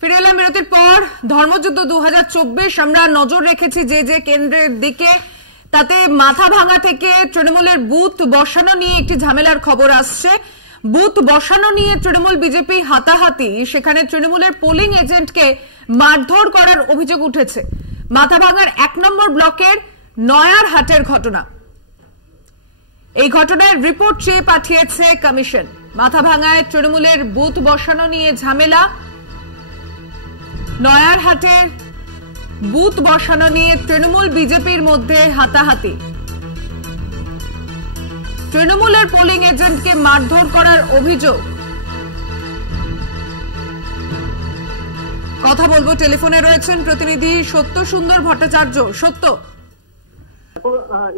ফিরে এলাম বিরতির পর। ধর্মযুদ্ধ 2024 আমরা নজর রেখেছি যে যে কেন্দ্রের দিকে, তাতে মাথা ভাঙা থেকে তৃণমূলের বুথ বসানো নিয়ে একটি ঝামেলার খবর আসছে। বুথ বসানো নিয়ে তৃণমূল বিজেপি হাতাহাতি, সেখানে তৃণমূলের পোলিং এজেন্টকে মারধর করার অভিযোগ উঠেছে। মাথাভাঙার 1 নম্বর ব্লকের নয়ারহাটের ঘটনা। এই ঘটনার রিপোর্ট চেয়ে পাঠিয়েছে কমিশন। মাথাভাঙায় তৃণমূলের বুথ বসানো নিয়ে ঝামেলা, নয়ারহাটের বুথ বসানো নিয়ে তৃণমূল বিজেপির মধ্যে হাতাহাতি। তৃণমূলের পোলিং এজেন্টকে মারধর করার অভিযোগ। কথা বলবো, টেলিফোনে রয়েছেন প্রতিনিধি সত্য সুন্দর ভট্টাচার্য। সত্য,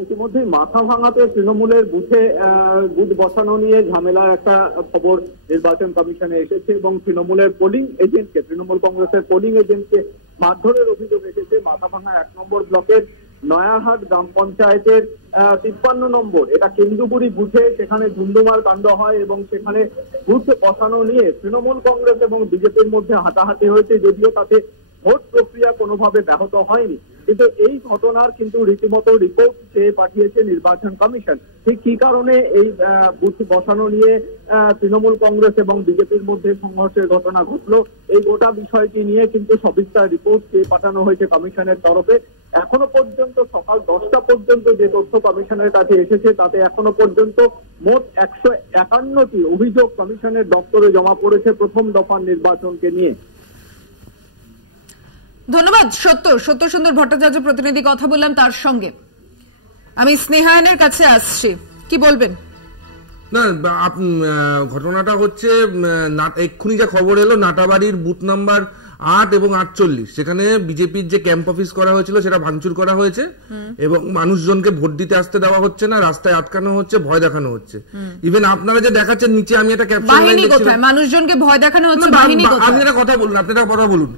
ইতিমধ্যে মাথা ভাঙাতে তৃণমূলের বুথ বসানো নিয়ে ঝামেলার একটা খবর নির্বাচন কমিশনে এসেছে এবং তৃণমূলের পোলিং এজেন্টকে, তৃণমূল কংগ্রেসের পোলিং এজেন্টকে মারধরের অভিযোগ এসেছে মাথাভাঙা 1 নম্বর ব্লকের নয়ারহাট গ্রাম পঞ্চায়েতের 53 নম্বর, এটা কেন্দুপুরি বুথে। সেখানে ধুন্ধুমার কাণ্ড হয় এবং সেখানে বুথ বসানো নিয়ে তৃণমূল কংগ্রেস এবং বিজেপির মধ্যে হাতাহাতি হয়েছে, যদিও তাতে ভোট প্রক্রিয়া কোনোভাবে ব্যাহত হয়নি। কিন্তু এই ঘটনার কিন্তু রীতিমতো রিপোর্ট চেয়ে পাঠিয়েছে নির্বাচন কমিশন। ঠিক কি কারণে এই বুথ বসানো নিয়ে তৃণমূল কংগ্রেস এবং বিজেপির মধ্যে সংঘর্ষের ঘটনা ঘটলো, এই গোটা বিষয়টি নিয়ে কিন্তু সবিস্তার রিপোর্ট চেয়ে পাঠানো হয়েছে কমিশনের তরফে। এখনো পর্যন্ত সকাল 10টা পর্যন্ত যে তথ্য কমিশনের কাছে এসেছে, তাতে এখনো পর্যন্ত মোট 151টি অভিযোগ কমিশনের দপ্তরে জমা পড়েছে প্রথম দফার নির্বাচনকে নিয়ে। ধন্যবাদ সত্য সুন্দর ভট্টাচার্য প্রতিনিধি, কথা বললাম তার সঙ্গে। আমি স্নেহায়নের কাছে আসছি, কি বলবেন? না, ঘটনাটা হচ্ছে এক্ষুনি যা খবর এলো, নাটাবাড়ির বুথ নাম্বার 8 এবং 48, সেখানে বিজেপির যে ক্যাম্প অফিস করা হয়েছিল সেটা ভাঙচুর করা হয়েছে এবং মানুষজনকে ভোট দিতে আসতে দেওয়া হচ্ছে না, রাস্তায় আটকানো হচ্ছে, ভয় দেখানো হচ্ছে। ইভেন আপনারা যে দেখাচ্ছেন নিচে, আমি একটা ক্যাপশন লাইন দেখছিলাম, মানুষজনকে ভয় দেখানো হচ্ছে, বাহিনী কোথায়? আপনারা কথা বলুন।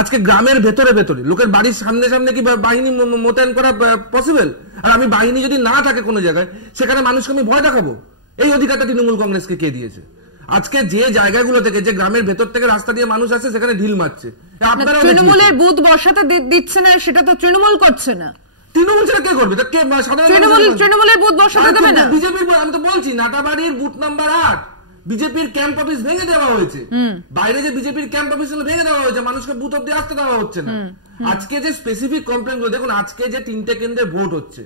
আজকে গ্রামের ভেতরে লোকের বাড়ির সামনে কি বাহিনী মোতায়েন করা পসিবল? আর আমি বাহিনী যদি না থাকে কোনো জায়গায়, সেখানে মানুষকে আমি ভয় দেখাবো? এই অধিকারটা তৃণমূল কংগ্রেসকে কে দিয়েছে? আজকে যে জায়গাগুলো থেকে, যে গ্রামের ভেতর থেকে রাস্তা দিয়ে মানুষ আসছে, সেখানে ঢিল মারছে। তৃণমূলের বুথ বসাতে দিচ্ছে না, সেটা তো তৃণমূল করছে না। তৃণমূল সেটা কে করবে? তৃণমূলের বুথ বসাতে দেবে না বিজেপির। আমি তো বলছি, নাটাবাড়ির বুথ নাম্বার 8 বিজেপির ক্যাম্প অফিস ভেঙে দেওয়া হয়েছে। বাইরে যে বিজেপির ক্যাম্প অফিস ভেঙে দেওয়া হয়েছে, মানুষকে বুথ অব্দি আসতে দেওয়া হচ্ছে না। আজকে যে স্পেসিফিক কমপ্লেন গুলো দেখুন, আজকে যে 3টে কেন্দ্রে ভোট হচ্ছে,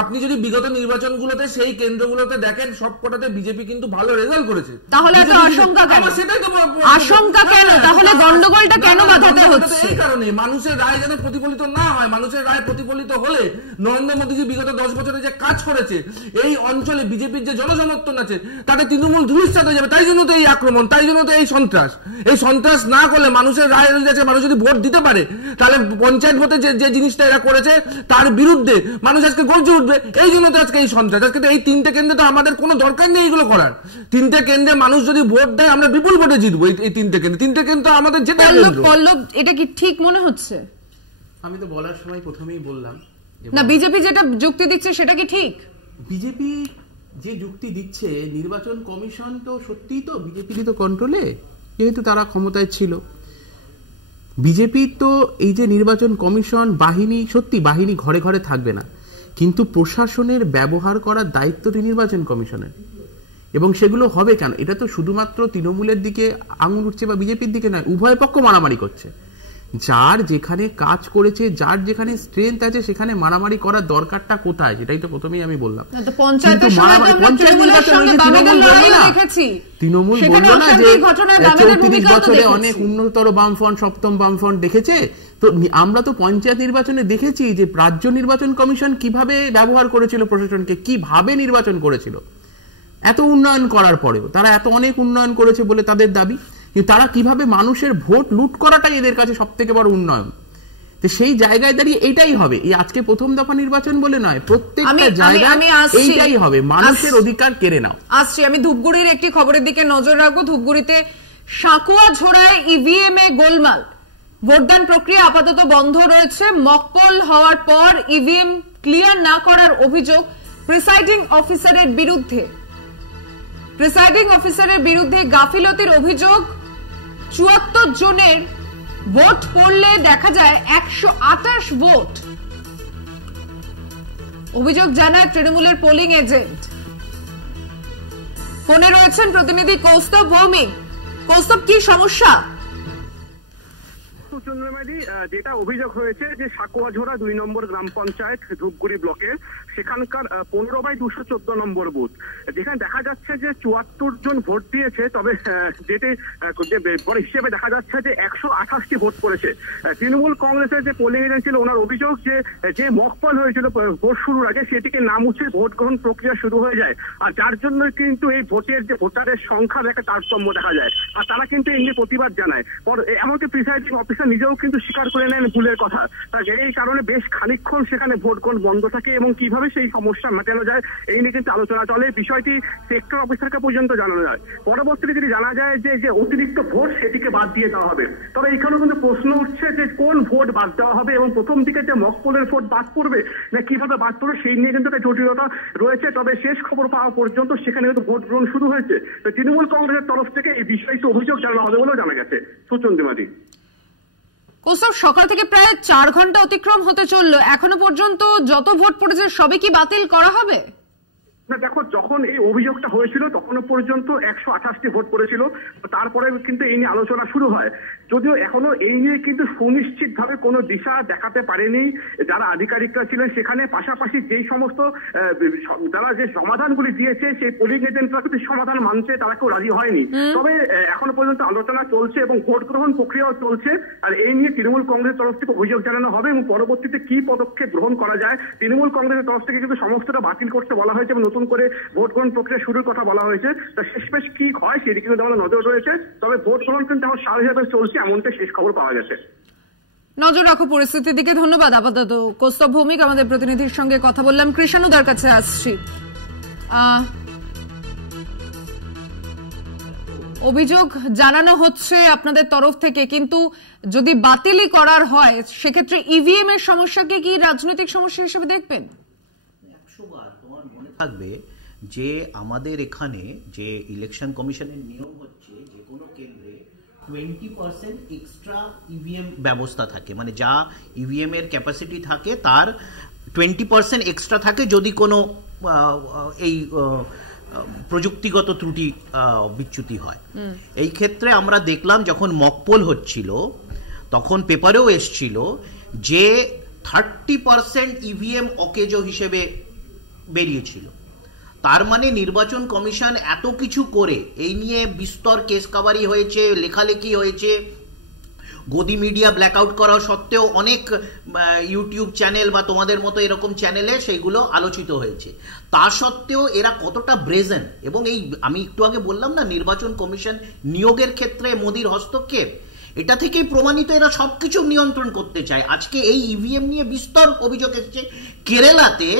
আপনি যদি বিগত নির্বাচনগুলোতে সেই কেন্দ্রগুলোতে দেখেন, সবকটাতে বিজেপি কিন্তু ভালো রেজাল্ট করেছে। তাহলে এত আশঙ্কা কেন? সেটাই তো আশঙ্কা কেন? তাহলে গন্ডগোলটা কেন বাধাতে হচ্ছে? এই কারণে মানুষের রায় যেন প্রতিফলিত না হয়। মানুষের রায় প্রতিফলিত হলে নরেন্দ্র মোদীজি বিগত 10 বছরে যে কাজ করেছে, এই অঞ্চলে বিজেপির যে জনসমর্থন আছে, তাতে তৃণমূল ধূলিসাৎ হয়ে যাবে। তাই জন্য তো এই আক্রমণ, তাই জন্য তো এই সন্ত্রাস। এই সন্ত্রাস না করলে, মানুষের রায় আছে, মানুষ যদি ভোট দিতে পারে, তাহলে পঞ্চায়েত ভোটে যে জিনিসটা এরা করেছে তার বিরুদ্ধে মানুষ আজকে গর্জে উঠবে। এই জন্য তো আজকে এই সন্ত্রাস। আজকে তো এই 3টে কেন্দ্রে তো আমাদের কোনো দরকার নেই এগুলো করার। 3টে কেন্দ্রে মানুষ যদি ভোট দেয়, আমরা বিপুল ভোটে জিতবো। এই 3টে কেন্দ্র আমাদের যেটা। পল্লব, এটা কি ঠিক মনে হচ্ছে? আমি তো বলার সময় প্রথমেই বললাম না, বিজেপি যেটা যুক্তি দিচ্ছে সেটা কি ঠিক? বিজেপি যে যুক্তি দিচ্ছে, নির্বাচন কমিশন তো সত্যিই তো বিজেপিরই তো কন্ট্রোলে, যেহেতু তারা ক্ষমতায় ছিল। বিজেপি তো এই যে নির্বাচন কমিশন, বাহিনী, সত্যি বাহিনী ঘরে ঘরে থাকবে না, কিন্তু প্রশাসনের ব্যবহার করার দায়িত্বটি নির্বাচন কমিশনের। এবং সেগুলো হবে কেন? এটা তো শুধুমাত্র তৃণমূলের দিকে আঙুল উঠছে বা বিজেপির দিকে নয়, উভয় পক্ষ মারামারি করছে। যার যেখানে কাজ করেছে, যার যেখানে স্ট্রেংথ আছে, সেখানে মারামারি করার দরকারটা কোথায়, সেটাই তো প্রথমেই আমি বললাম। তৃণমূল বললো না যে 34 বছরে অনেক উন্নতর বামফ্রন্ট, সপ্তম বামফ্রন্ট দেখেছে। তো আমরা তো পঞ্চায়েত নির্বাচনে দেখেছি যে রাজ্য নির্বাচন কমিশন কিভাবে ব্যবহার করেছিল প্রশাসনকে, কিভাবে নির্বাচন করেছিল। এত উন্নয়ন করার পরেও তারা অনেক উন্নয়ন করেছে বলে তাদের দাবি, কিন্তু তারা কিভাবে মানুষের ভোট লুট করাটাই এদের কাছে সব থেকে বড় উন্নয়ন। তো সেই জায়গায় দাঁড়িয়ে এটাই হবে। এই আজকে প্রথম দফা নির্বাচন বলে নয়, প্রত্যেকটা জায়গায় এইটাই হবে, মানুষের অধিকার কেড়ে নাও। আসছি, আমি ধূপগুড়ির একটি খবরের দিকে নজর রাখবো। ধূপগুড়িতে সাকুয়া ঝোড়ায় ইভিএম এ গোলমাল। ভোটদান প্রক্রিয়া আপাতত বন্ধ রয়েছে। মকপল হওয়ার পর ইভিএম ক্লিয়ার না করার অভিযোগ প্রিসাইডিং অফিসারের বিরুদ্ধে। প্রিসাইডিং অফিসারের বিরুদ্ধে গাফিলতির অভিযোগ। ৭৪ জনের ভোট পড়লে দেখা যায় 128 ভোট। অভিযোগ জানায় তৃণমূলের পোলিং এজেন্ট। ফোনে রয়েছেন প্রতিনিধি কৌস্তব ভৌমিক। কৌস্তব, কি সমস্যা? চন্দ্রমাদি, যেটা অভিযোগ হয়েছে যে সাকুয়াঝোড়া 2 নম্বর গ্রাম পঞ্চায়েত ধূপগুড়ি ব্লকের সেখানকার 15/214 নম্বর বুথ, যেখানে দেখা যাচ্ছে যে 74 জন ভোট দিয়েছে, তবে যেটি হিসেবে দেখা যাচ্ছে যে 128টি ভোট পড়েছে। তৃণমূল কংগ্রেসের যে পোলিং এজেন্ট ছিল ওনার অভিযোগ যে মকপল হয়েছিল ভোট শুরুর আগে সেটিকে না মুছে ভোট গ্রহণ প্রক্রিয়া শুরু হয়ে যায়, আর যার জন্য কিন্তু এই ভোটের যে ভোটারের সংখ্যার একটা তারতম্য দেখা যায়, আর তারা কিন্তু এই নিয়ে প্রতিবাদ জানায়। এমনকি প্রিসাইডিং অফিসার নিজেও কিন্তু স্বীকার করে নেন ভুলের কথা। এই কারণে বেশ খানিকক্ষণ সেখানে ভোট গ্রহণ বন্ধ থাকে এবং কিভাবে সেই সমস্যা মেটানো যায় এই নিয়ে কিন্তু আলোচনা চলে। বিষয়টি সেক্টর অফিসারকে পর্যন্ত জানানো যায়। পরবর্তীতে যদি জানা যায় যে অতিরিক্ত ভোট সেটিকে বাদ দিয়ে দেওয়া হবে, তবে এখানেও কিন্তু প্রশ্ন উঠছে যে কোন ভোট বাদ দেওয়া হবে এবং প্রথম দিকে যে মকপলের ভোট বাদ পড়বে না কিভাবে বাদ পড়বে সেই নিয়ে কিন্তু একটা জটিলতা রয়েছে। তবে শেষ খবর পাওয়া পর্যন্ত সেখানে কিন্তু ভোট গ্রহণ শুরু হয়েছে। তৃণমূল কংগ্রেসের তরফ থেকে এই বিষয়টি অভিযোগ জানানো হবে বলেও জানা গেছে। সুচন্দ্রিমাদি, কৌস্তব, সকাল থেকে প্রায় 4 ঘন্টা অতিক্রম হতে চললো, এখনো পর্যন্ত যত ভোট পড়েছে সবই কি বাতিল করা হবে? না দেখো, যখন এই অভিযোগটা হয়েছিল তখনও পর্যন্ত 128টি ভোট পড়েছিল, তারপরে কিন্তু এই নিয়ে আলোচনা শুরু হয়। যদিও এখনো এই নিয়ে কিন্তু সুনিশ্চিত ভাবে কোনো দিশা দেখাতে পারেনি যারা আধিকারিকরা ছিলেন সেখানে। পাশাপাশি যেই সমস্ত যারা যে সমাধানগুলি দিয়েছে সেই পোলিং এজেন্টরা কিন্তু সমাধান মানছে, তারা কেউ রাজি হয়নি। তবে এখনো পর্যন্ত আলোচনা চলছে এবং ভোট গ্রহণ প্রক্রিয়াও চলছে, আর এই নিয়ে তৃণমূল কংগ্রেসের তরফ থেকে অভিযোগ জানানো হবে এবং পরবর্তীতে কি পদক্ষেপ গ্রহণ করা যায়। তৃণমূল কংগ্রেসের তরফ থেকে কিন্তু সমস্তটা বাতিল করতে বলা হয়েছে এবং নতুন করে ভোট গ্রহণ প্রক্রিয়া শুরুর কথা বলা হয়েছে। তা শেষমেশ কি হয় সেদিকে কিন্তু আমাদের নজর রয়েছে। তবে ভোট গ্রহণ কিন্তু এখন স্বাভাবিকভাবে চলছে, এমনটাই শেষ খবর পাওয়া গেছে। নজর রাখো পরিস্থিতির দিকে। ধন্যবাদ আপাতত কৌস্তব ভৌমিক, আমাদের প্রতিনিধির সঙ্গে কথা বললাম। কৃষাণুদার কাছে আসছি। অভিযোগ জানানো হচ্ছে আপনাদের তরফ থেকে, কিন্তু যদি বাতিলই করার হয় সেক্ষেত্রে ইভিএম এর সমস্যাকে কি রাজনৈতিক সমস্যা হিসেবে দেখবেন? 100 বার তোমার মনে থাকবে যে আমাদের এখানে যে ইলেকশন কমিশনের নিয়ম হচ্ছে যে কোনো কেন্দ্রে 20% এক্সট্রা ইভিএম ব্যবস্থা থাকে, মানে যা ইভিএম এর ক্যাপাসিটি থাকে তার 20% এক্সট্রা থাকে যদি কোনো এই প্রযুক্তিগত ত্রুটি বিচ্যুতি হয়। এই ক্ষেত্রে আমরা দেখলাম যখন মকপোল হচ্ছিল তখন পেপারেও এসছিল যে 30% ইভিএম অকেজো হিসেবে বেরিয়েছিল। তার মানে নির্বাচন কমিশন এত কিছু করে এই নিয়ে বিস্তর কেস কাভারি হয়েছে, লেখালেখি হয়েছে, গদি মিডিয়া ব্ল্যাকআউট করা সত্ত্বেও অনেক ইউটিউব চ্যানেল বা তোমাদের মতো এরকম চ্যানেলে সেইগুলো আলোচিত হয়েছে। তা সত্ত্বেও এরা কতটা ব্রেজেন, এবং এই আমি একটু আগে বললাম না নির্বাচন কমিশন নিয়োগের ক্ষেত্রে মোদির হস্তক্ষেপ, এটা থেকেই প্রমাণিত এরা সবকিছু নিয়ন্ত্রণ করতে চায়। আজকে এই ইভিএম নিয়ে বিস্তর অভিযোগ এসছে। কেরালাতে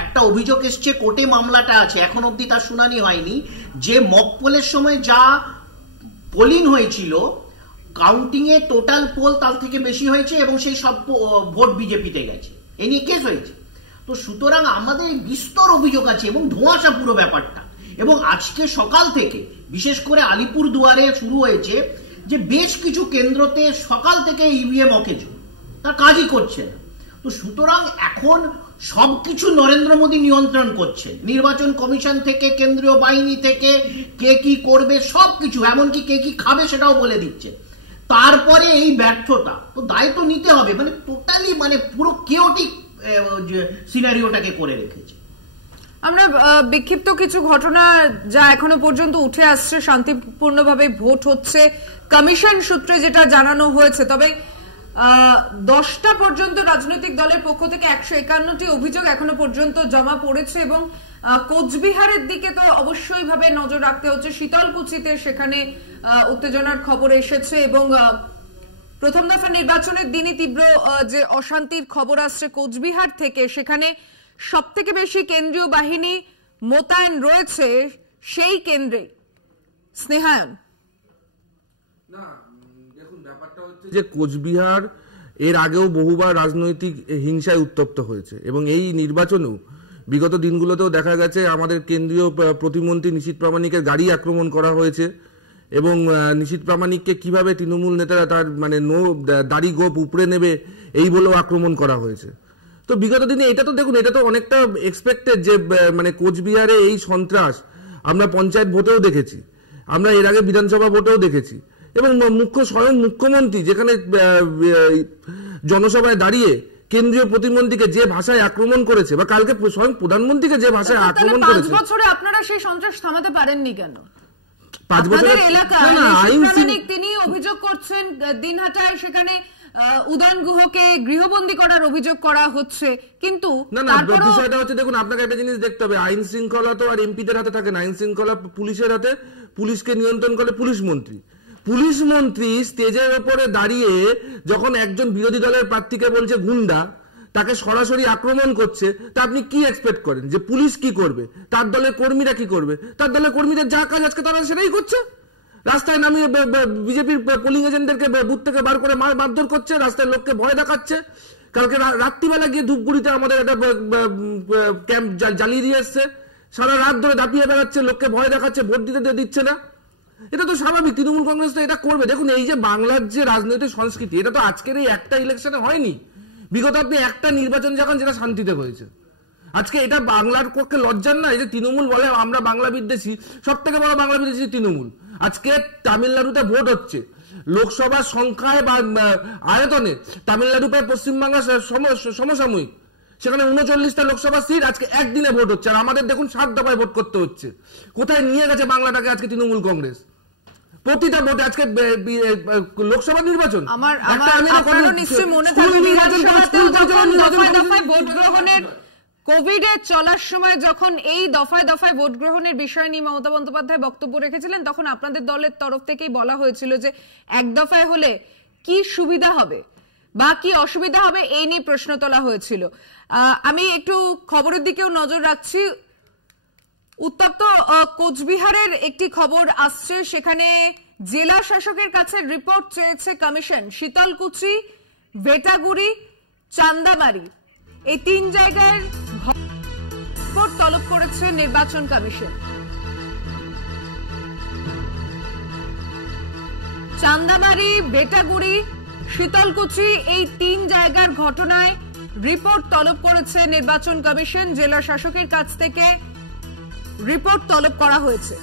একটা অভিযোগ এসছে, কোর্টে মামলাটা আছে, এখন অবধি তার শুনানি হয়নি, যে মকপোলের সময় যা পোলিং হয়েছিল কাউন্টিং এ টোটাল পোল তার থেকে বেশি হয়েছে এবং সেই সব ভোট বিজেপিতে গেছে। এ নিয়ে কেস হয়েছে। তো সুতরাং আমাদের বিস্তর অভিযোগ আছে এবং ধোঁয়াশা পুরো ব্যাপারটা। এবং আজকে সকাল থেকে বিশেষ করে আলিপুর দুয়ারে শুরু হয়েছে যে বেশ কিছু কেন্দ্রতে সকাল থেকে ইভিএম অকেজো, তার কাজই করছে না। তো সুতরাং এখন সবকিছু নরেন্দ্র মোদী নিয়ন্ত্রণ করছেন, নির্বাচন কমিশন থেকে কেন্দ্রীয় বাহিনী থেকে কে কি করবে সবকিছু, এমনকি কে কি খাবে সেটাও বলে দিচ্ছে। তারপরে এই ব্যর্থতা, তো দায়িত্ব নিতে হবে, মানে টোটালি মানে পুরো কেওটিক সিনারিওটাকে করে রেখেছে। আমরা বিক্ষিপ্ত কিছু ঘটনা যা এখনো পর্যন্ত উঠে আসছে, শান্তিপূর্ণভাবে ভোট হচ্ছে কমিশন সূত্রে যেটা জানানো হয়েছে। তবে 10টা পর্যন্ত রাজনৈতিক দলের পক্ষ থেকে 151টি অভিযোগ এখনো পর্যন্ত জমা পড়েছে এবং কোচবিহারের দিকে তো অবশ্যই ভাবে নজর রাখতে হচ্ছে। শীতলকুচিতে সেখানে উত্তেজনার খবর এসেছে এবং প্রথম দফা নির্বাচনের দিনই তীব্র যে অশান্তির খবর আসছে কোচবিহার থেকে, সেখানে সবথেকে বেশি কেন্দ্রীয় বাহিনী মোতায়েন রয়েছে সেই কেন্দ্রে। স্নেহায়ন, না দেখুন ব্যাপারটা হচ্ছে যে কোচবিহার এর আগেও বহুবার রাজনৈতিক হিংসায় উত্তপ্ত হয়েছে এবং এই নির্বাচনেও বিগত দিনগুলোতেও দেখা গেছে আমাদের কেন্দ্রীয় প্রতিমন্ত্রী নিশীথ প্রামাণিকের গাড়ি আক্রমণ করা হয়েছে এবং নিশীথ প্রামাণিককে কিভাবে তৃণমূল নেতারা তার মানে দাড়ি গোপ উপড়ে নেবে এই বলেও আক্রমণ করা হয়েছে। তো বিগত দিনে এটা তো দেখুন, এটা তো অনেকটা এক্সপেক্টেড যে মানে কোচবিহারে এই সন্ত্রাস আমরা পঞ্চায়েত ভোটেও দেখেছি, আমরা এর আগে বিধানসভা ভোটেও দেখেছি, এবং স্বয়ং মুখ্যমন্ত্রী যেখানে জনসভায় দাঁড়িয়ে কেন্দ্রীয় প্রতিমন্ত্রীকে যে ভাষায় আক্রমণ করেছে, বা কালকে স্বয়ং প্রধানমন্ত্রীকে যে ভাষায় আক্রমণ করেছে। 5 বছরে আপনারা সেই সন্ত্রাস থামাতে পারেননি কেন? 5 বছরের এলাকায় তিনি অভিযোগ করছেন দিনহাটায় সেখানে উদয়ন গুহকে গৃহবন্দী করার অভিযোগ করা হচ্ছে, কিন্তু বিষয়টা হচ্ছে দেখুন, আপনাকে একটা জিনিস দেখতে হবে, আইন শৃঙ্খলা তো আর এমপিদের হাতে থাকে না, আইন শৃঙ্খলা পুলিশের হাতে। পুলিশকে নিয়ন্ত্রণ করে পুলিশ মন্ত্রী স্টেজের উপরে দাঁড়িয়ে যখন একজন বিরোধী দলের প্রার্থীকে বলছে গুন্ডা, তাকে সরাসরি আক্রমণ করছে, তা আপনি কি এক্সপেক্ট করেন যে পুলিশ কি করবে? তার দলের কর্মীরা কি করবে? তার দলের কর্মীদের যা কাজ আজকে তারা সেটাই করছে। রাস্তায় নামিয়ে বিজেপির পোলিং এজেন্টদেরকে বুথ থেকে বার করে মারধর করছে, রাস্তায় লোককে ভয় দেখাচ্ছে। কালকে রাত্রিবেলা গিয়ে ধূপগুড়িতে আমাদের একটা ক্যাম্প জ্বালিয়ে দিয়ে এসছে, সারা রাত ধরে দাপিয়ে বেড়াচ্ছে, লোককে ভয় দেখাচ্ছে, ভোট দিচ্ছে না। এটা তো স্বাভাবিক, তৃণমূল কংগ্রেস তো এটা করবে। দেখুন, এই যে বাংলার যে রাজনৈতিক সংস্কৃতি, এটা তো আজকের এই একটা ইলেকশনে হয়নি, বিগত আপনি একটা নির্বাচন যখন যেটা শান্তিতে হয়েছে। আজকে এটা বাংলার পক্ষে লজ্জার না, এই যে তৃণমূল বলে আমরা বাংলা বিদ্বেষী, সব থেকে বড় বাংলা বিদ্বেষী তৃণমূল। আজকে তামিলনাড়ুতে ভোট হচ্ছে, লোকসভার সংখ্যায় বা আয়তনে তামিলনাড়ু প্রায় পশ্চিমবাংলার সমসাময়িক, সেখানে 39টা লোকসভা সিট আজকে একদিনে ভোট হচ্ছে, আর আমাদের দেখুন 7 দফায় ভোট করতে হচ্ছে। কোথায় নিয়ে গেছে বাংলাটাকে আজকে তৃণমূল কংগ্রেস? প্রতিটা ভোটে আজকে লোকসভা নির্বাচন, নিশ্চয়ই মনে থাকবে দফায় দফায় ভোট গ্রহণের কোভিডের চলার সময় যখন এই দফায় দফায় ভোট গ্রহণের বিষয় নিয়ে মমতা বন্দ্যোপাধ্যায় বক্তব্য রেখেছিলেন, তখন আপনাদের দলের তরফ থেকেই বলা হয়েছিল যে এক দফায় হলে কি সুবিধা হবে বা কি অসুবিধা হবে এই নিয়ে প্রশ্ন তোলা হয়েছিল। আমি একটু খবরের দিকেও নজর রাখছি। উত্তপ্ত কোচবিহারের একটি খবর আসছে, সেখানে জেলা শাসকের কাছে রিপোর্ট চেয়েছে কমিশন। শীতলকুচি, ভেটাগুড়ি, চান্দামারি এই 3 জায়গায় রিপোর্ট তলব করেছে নির্বাচন কমিশন। চান্দামারি, ভেটাগুড়ি, শীতলকুচি এই 3 জায়গার ঘটনায় রিপোর্ট তলব করেছে নির্বাচন কমিশন। জেলা শাসকের কাছ থেকে রিপোর্ট তলব করা হয়েছে।